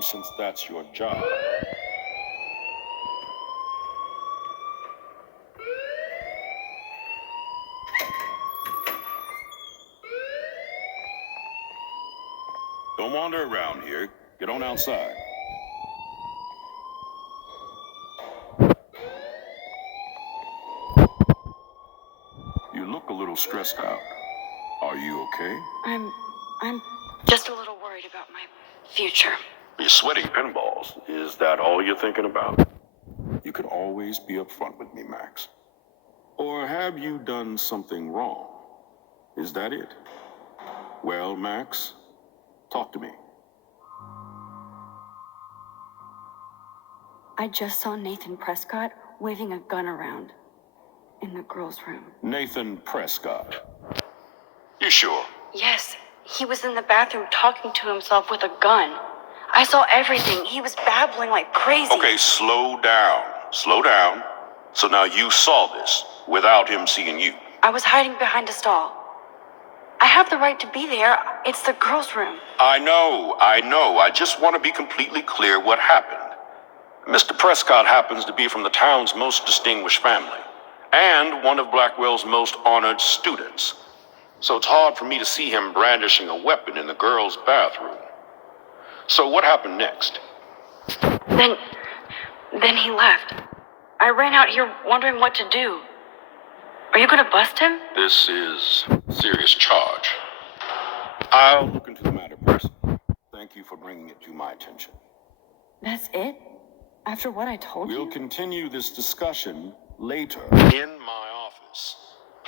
since that's your job. Don't wander around here. Get on outside. You look a little stressed out. Are you okay? I'm just a little worried about my future. You're sweating pinballs. Is that all you're thinking about? You could always be upfront with me, Max. Or have you done something wrong? Is that it? Well, Max, talk to me. I just saw Nathan Prescott waving a gun around in the girls' room. Nathan Prescott. You sure? Yes, he was in the bathroom talking to himself with a gun. I saw everything. He was babbling like crazy. Okay, slow down. Slow down. So now you saw this without him seeing you. I was hiding behind a stall. I have the right to be there. It's the girls' room. I know. I just want to be completely clear what happened. Mr. Prescott happens to be from the town's most distinguished family, and one of Blackwell's most honored students. So it's hard for me to see him brandishing a weapon in the girls' bathroom. So what happened next? Then he left. I ran out here wondering what to do. Are you gonna bust him? This is a serious charge. I'll look into the matter personally. Thank you for bringing it to my attention. That's it? After what I told you? We'll continue this discussion later in my office.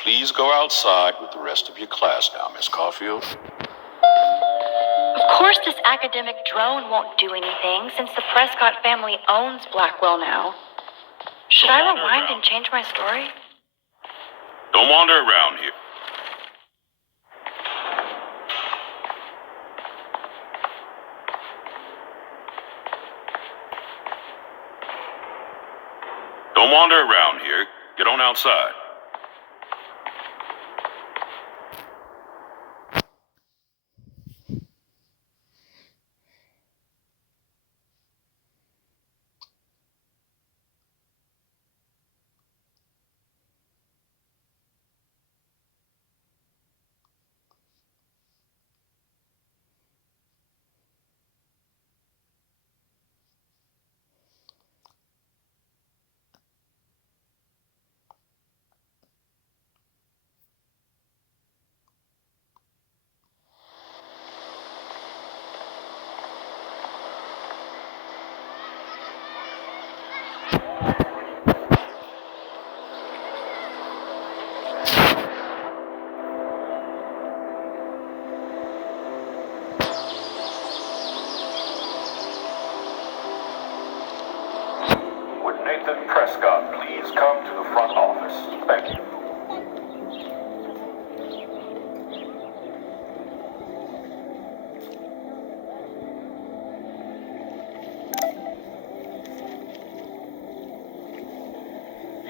Please go outside with the rest of your class now, Miss Caulfield. Of course this academic drone won't do anything since the Prescott family owns Blackwell now. Should I rewind and change my story? Don't wander around here. Don't wander around here. Get on outside. Would Nathan Prescott please come to the front office? Thank you.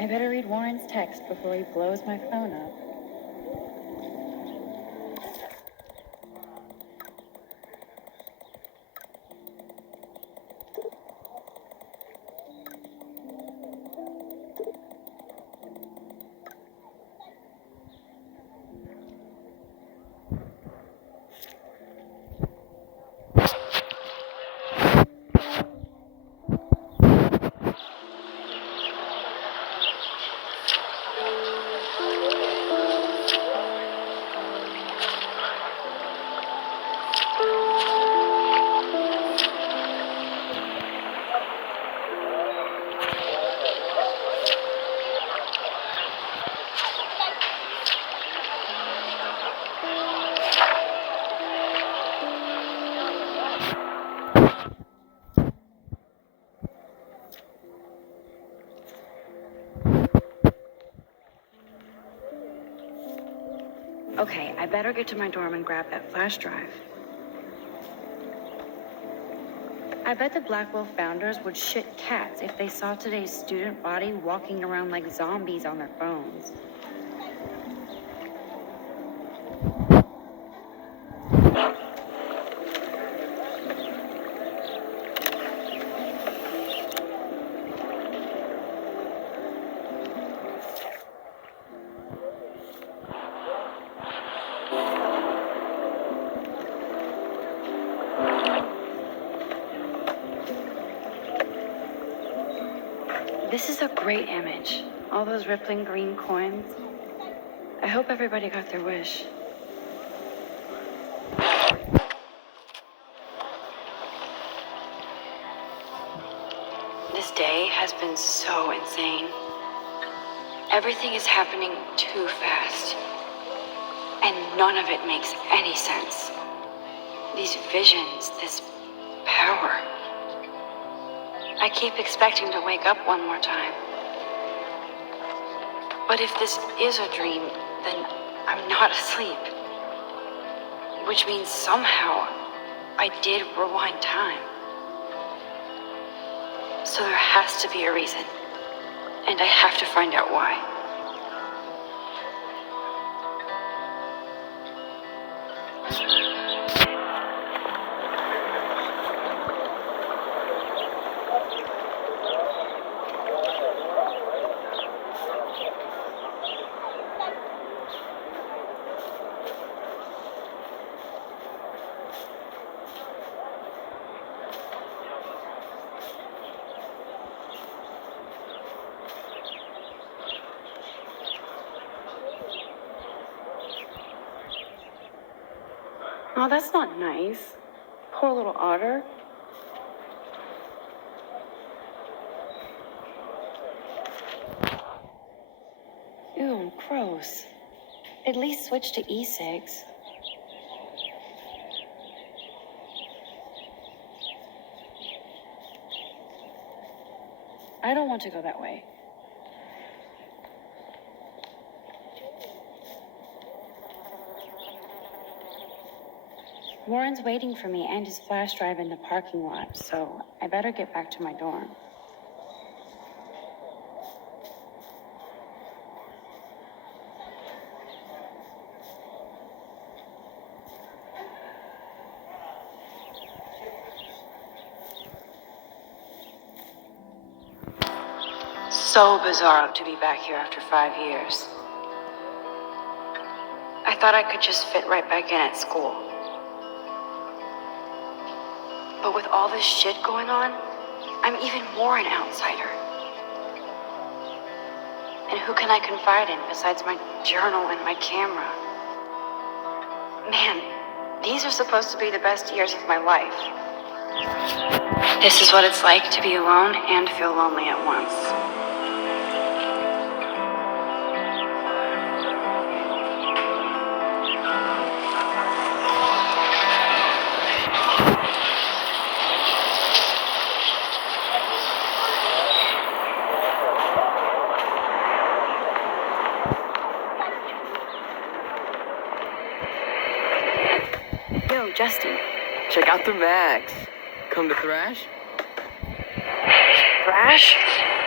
I better read Warren's text before he blows my phone up. Okay, I better get to my dorm and grab that flash drive. I bet the Blackwell founders would shit cats if they saw today's student body walking around like zombies on their phones. This is a great image. All those rippling green coins. I hope everybody got their wish. This day has been so insane. Everything is happening too fast. And none of it makes any sense. These visions, this power. I keep expecting to wake up one more time. But if this is a dream, then I'm not asleep. Which means somehow I did rewind time. So there has to be a reason. And I have to find out why. Oh, that's not nice. Poor little otter. Ew, gross. At least switch to e-cigs. I don't want to go that way. Warren's waiting for me and his flash drive in the parking lot, so I better get back to my dorm. So bizarre to be back here after 5 years. I thought I could just fit right back in at school. But with all this shit going on, I'm even more an outsider. And who can I confide in besides my journal and my camera? Man, these are supposed to be the best years of my life. This is what it's like to be alone and feel lonely at once. Yo, Justin. Check out the Max. Come to thrash? Thrash?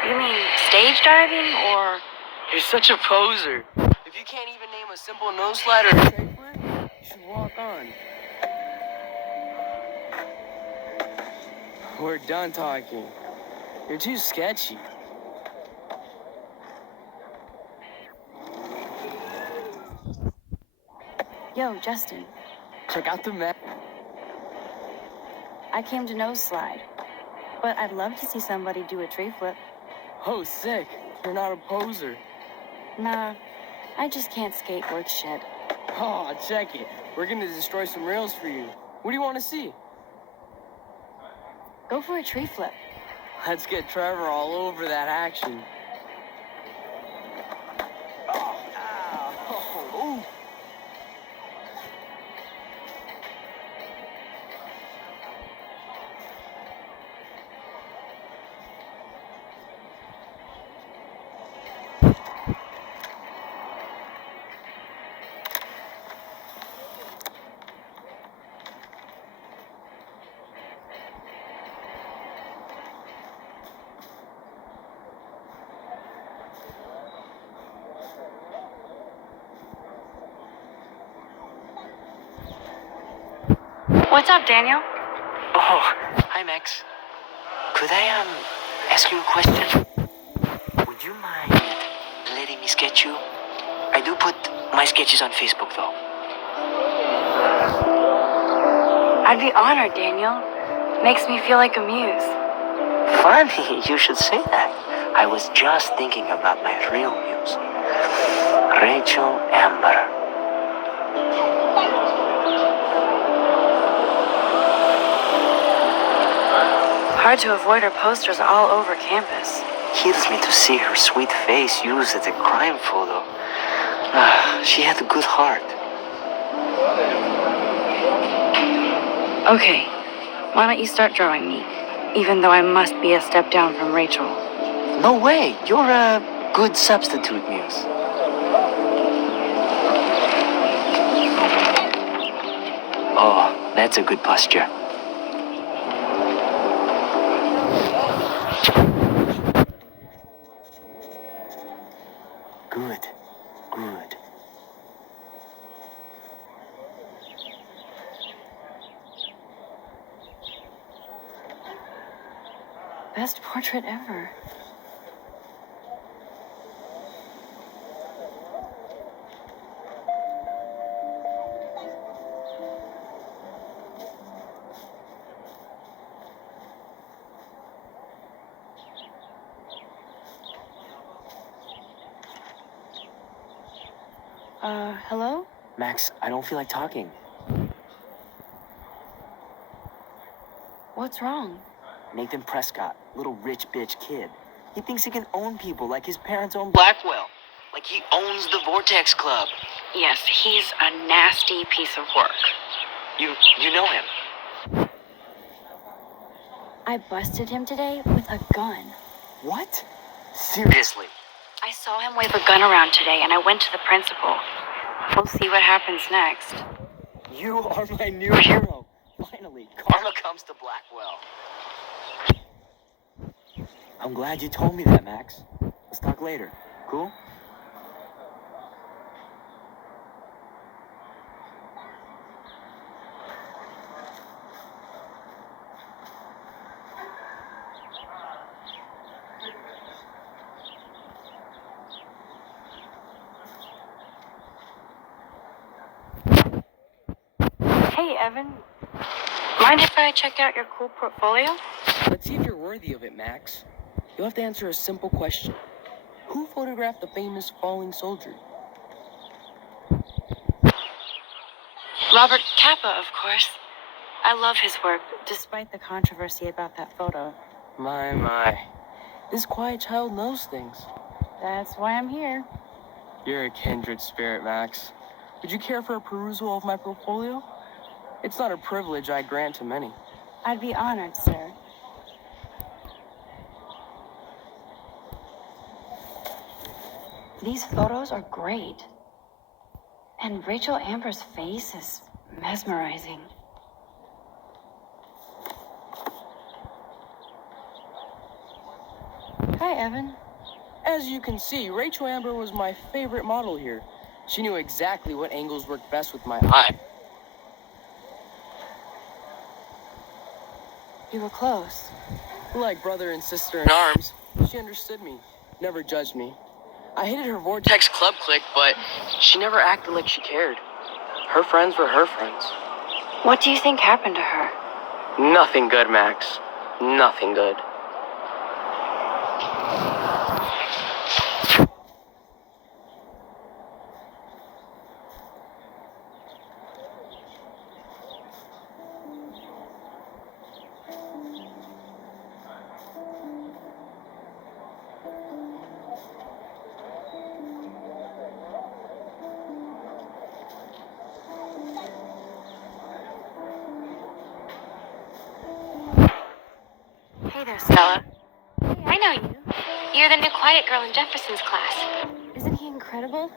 You mean stage diving or? You're such a poser. If you can't even name a simple nose slide or a tray flip, you should walk on. We're done talking. You're too sketchy. Yo, Justin. Check out the Max. I came to nose slide, but I'd love to see somebody do a tree flip. Oh, sick. You're not a poser. Nah, I just can't skate worth shit. Oh, check it. We're gonna destroy some rails for you. What do you want to see? Go for a tree flip. Let's get Trevor all over that action. Oh, ow. Ooh. What's up, Daniel? Oh, hi Max. Could I ask you a question? Would you mind letting me sketch you? I do put my sketches on Facebook though. I'd be honored, Daniel. Makes me feel like a muse. Funny, you should say that. I was just thinking about my real muse, Rachel Amber. Hard to avoid her posters all over campus. Kills me to see her sweet face used as a crime photo. She had a good heart. Okay, why don't you start drawing me? Even though I must be a step down from Rachel. No way, you're a good substitute muse. Oh, that's a good posture. Good, good. Best portrait ever. Hello? Max, I don't feel like talking. What's wrong? Nathan Prescott, little rich bitch kid. He thinks he can own people like his parents own Blackwell. Like he owns the Vortex Club. Yes, he's a nasty piece of work. You know him. I busted him today with a gun. What? Seriously? I saw him wave a gun around today, and I went to the principal. We'll see what happens next. You are my new hero. Finally, karma comes to Blackwell. I'm glad you told me that, Max. Let's talk later. Cool? Hey, Evan. Mind if I check out your cool portfolio? Let's see if you're worthy of it, Max. You'll have to answer a simple question. Who photographed the famous falling soldier? Robert Capa, of course. I love his work, despite the controversy about that photo. My. This quiet child knows things. That's why I'm here. You're a kindred spirit, Max. Would you care for a perusal of my portfolio? It's not a privilege I grant to many. I'd be honored, sir. These photos are great. And Rachel Amber's face is mesmerizing. Hi, Evan. As you can see, Rachel Amber was my favorite model here. She knew exactly what angles worked best with my eye. You were close. Like brother and sister in arms, she understood me, never judged me. I hated her Vortex Club clique, but she never acted like she cared. Her friends were her friends. What do you think happened to her? Nothing good, Max. Nothing good. Hey there, Stella. I know you. You're the new quiet girl in Jefferson's class. Isn't he incredible?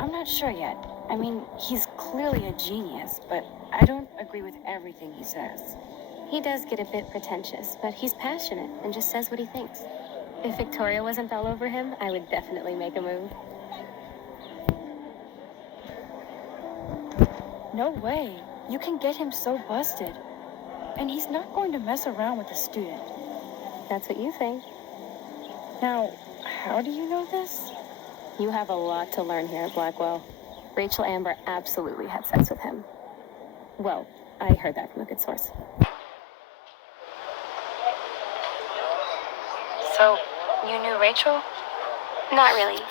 I'm not sure yet. I mean, he's clearly a genius, but I don't agree with everything he says. He does get a bit pretentious, but he's passionate and just says what he thinks. If Victoria wasn't all over him, I would definitely make a move. No way. You can get him so busted. And he's not going to mess around with a student. That's what you think. Now, how do you know this? You have a lot to learn here at Blackwell. Rachel Amber absolutely had sex with him. Well, I heard that from a good source. So, you knew Rachel? Not really.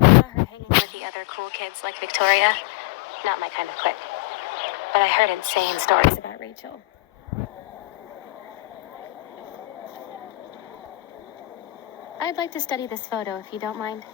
I saw her hanging with the other cool kids like Victoria. Not my kind of clique. But I heard insane stories about Rachel. I'd like to study this photo if you don't mind.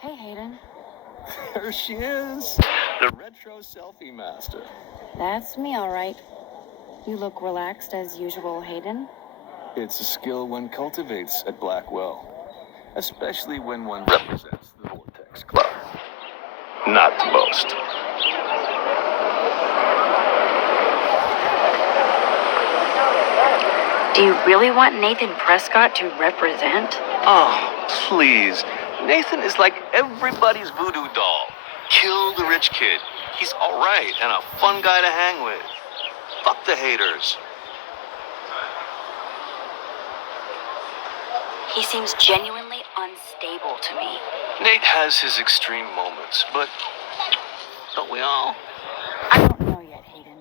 Hey, Hayden. There she is, the retro selfie master. That's me, all right. You look relaxed as usual, Hayden. It's a skill one cultivates at Blackwell, especially when one represents the Vortex Club. Not to boast. Do you really want Nathan Prescott to represent? Oh, please. Nathan is like everybody's voodoo doll. Kill the rich kid. He's all right and a fun guy to hang with. Fuck the haters. He seems genuinely unstable to me. Nate has his extreme moments, but don't we all? I don't know yet, Hayden.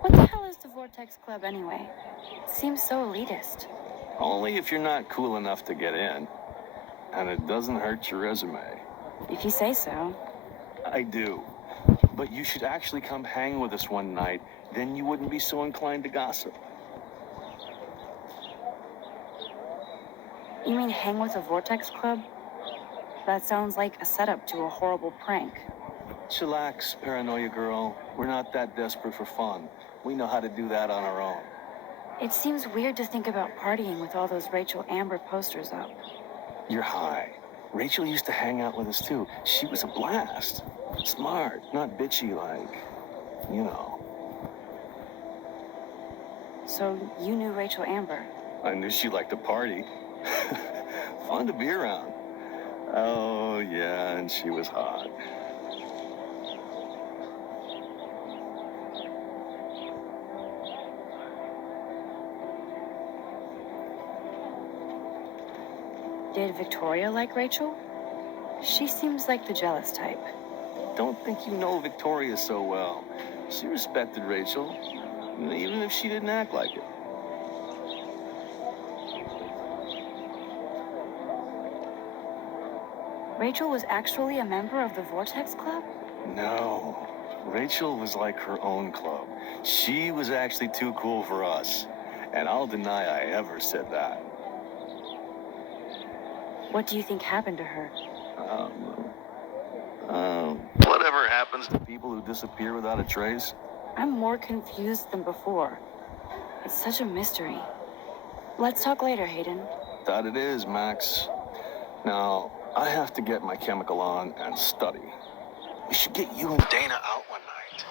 What the hell is the Vortex Club anyway? It seems so elitist. Only if you're not cool enough to get in. And it doesn't hurt your resume. If you say so. I do. But you should actually come hang with us one night, then you wouldn't be so inclined to gossip. You mean hang with the Vortex Club? That sounds like a setup to a horrible prank. Chillax, paranoia girl. We're not that desperate for fun. We know how to do that on our own. It seems weird to think about partying with all those Rachel Amber posters up. You're high. Rachel used to hang out with us too. She was a blast. Smart, not bitchy like, you know. So you knew Rachel Amber? I knew she liked to party. Fun to be around. Oh, yeah, and she was hot. Did Victoria like Rachel? She seems like the jealous type. Don't think you know Victoria so well. She respected Rachel, even if she didn't act like it. Rachel was actually a member of the Vortex Club? No. Rachel was like her own club. She was actually too cool for us. And I'll deny I ever said that. What do you think happened to her? Whatever happens to people who disappear without a trace? I'm more confused than before. It's such a mystery. Let's talk later, Hayden. That it is, Max. Now, I have to get my chemical on and study. We should get you and Dana out one night.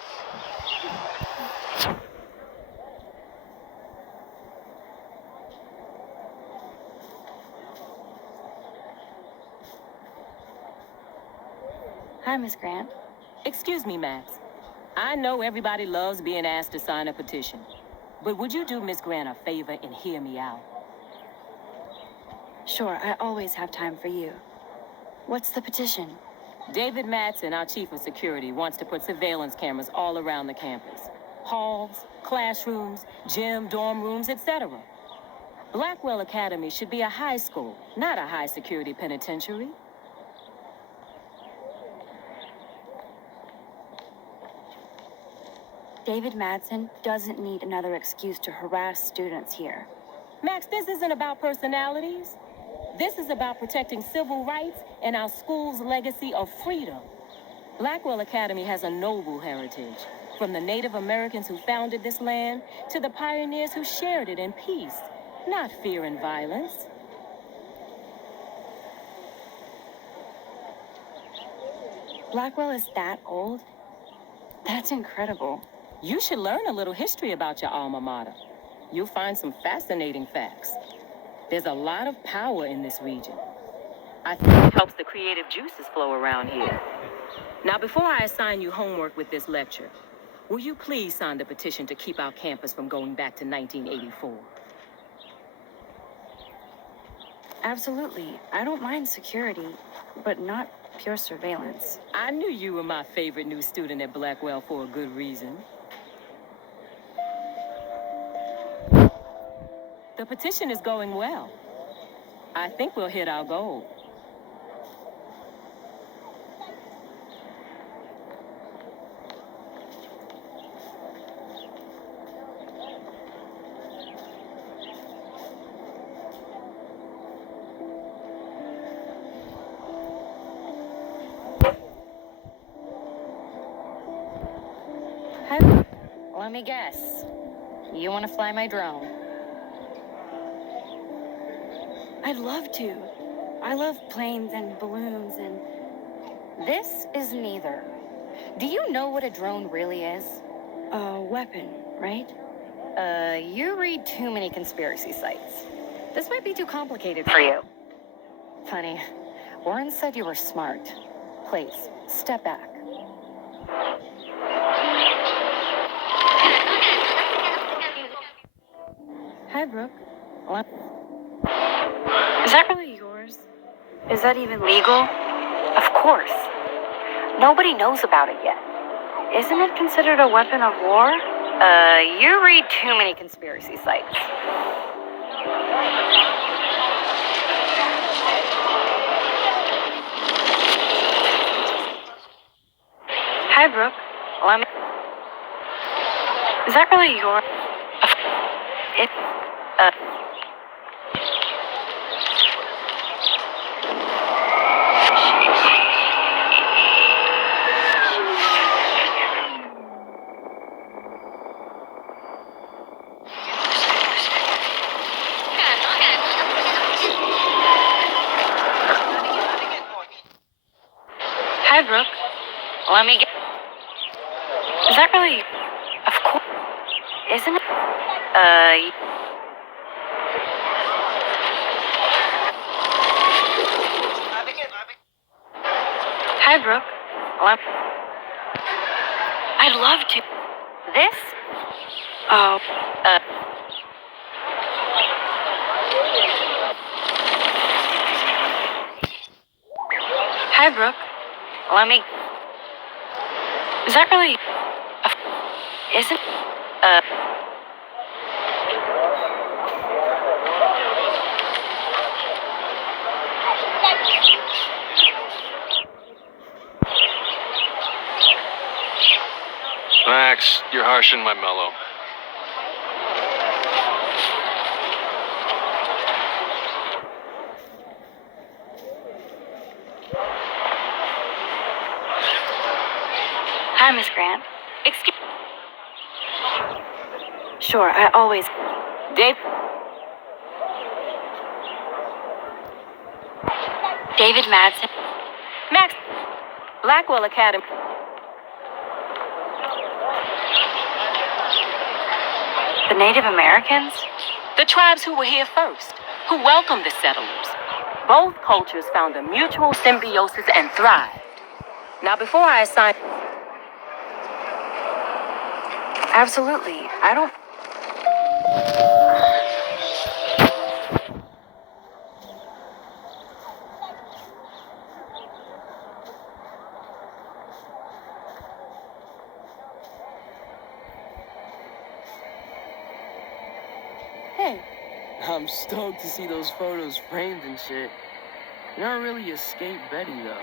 Hi, Miss Grant. Excuse me, Max. I know everybody loves being asked to sign a petition. But would you do Miss Grant a favor and hear me out? Sure, I always have time for you. What's the petition? David Madsen, our chief of security, wants to put surveillance cameras all around the campus. Halls, classrooms, gym, dorm rooms, etc. Blackwell Academy should be a high school, not a high-security penitentiary. David Madsen doesn't need another excuse to harass students here. Max, this isn't about personalities. This is about protecting civil rights and our school's legacy of freedom. Blackwell Academy has a noble heritage, from the Native Americans who founded this land to the pioneers who shared it in peace, not fear and violence. Blackwell is that old? That's incredible. You should learn a little history about your alma mater. You'll find some fascinating facts. There's a lot of power in this region. I think it helps the creative juices flow around here. Now, before I assign you homework with this lecture, will you please sign the petition to keep our campus from going back to 1984? Absolutely. I don't mind security, but not pure surveillance. I knew you were my favorite new student at Blackwell for a good reason. The petition is going well. I think we'll hit our goal. Let me guess. You want to fly my drone? I'd love to. I love planes and balloons and... This is neither. Do you know what a drone really is? A weapon, right? You read too many conspiracy sites. This might be too complicated for you. Funny. Warren said you were smart. Please, step back. Hi, Brooke. Is that really yours? Is that even legal? Of course. Nobody knows about it yet. Isn't it considered a weapon of war? You read too many conspiracy sites. Hi, Brooke. Is that really yours? It, Hi, Brooke. Let me get... Is that really... Of course. Isn't it? Hi, Brooke. I'd love to. This? Oh, Hi, Brooke. Let me... Is that really... Isn't... Max, you're harshing my mellow. Hi, Miss Grant. Excuse... Sure, I always... David Madsen. Max, Blackwell Academy. The Native Americans? The tribes who were here first, who welcomed the settlers. Both cultures found a mutual symbiosis and thrived. Now, before I assign... Absolutely. I don't... Hey, I'm stoked to see those photos framed and shit. You never really escaped Betty, though.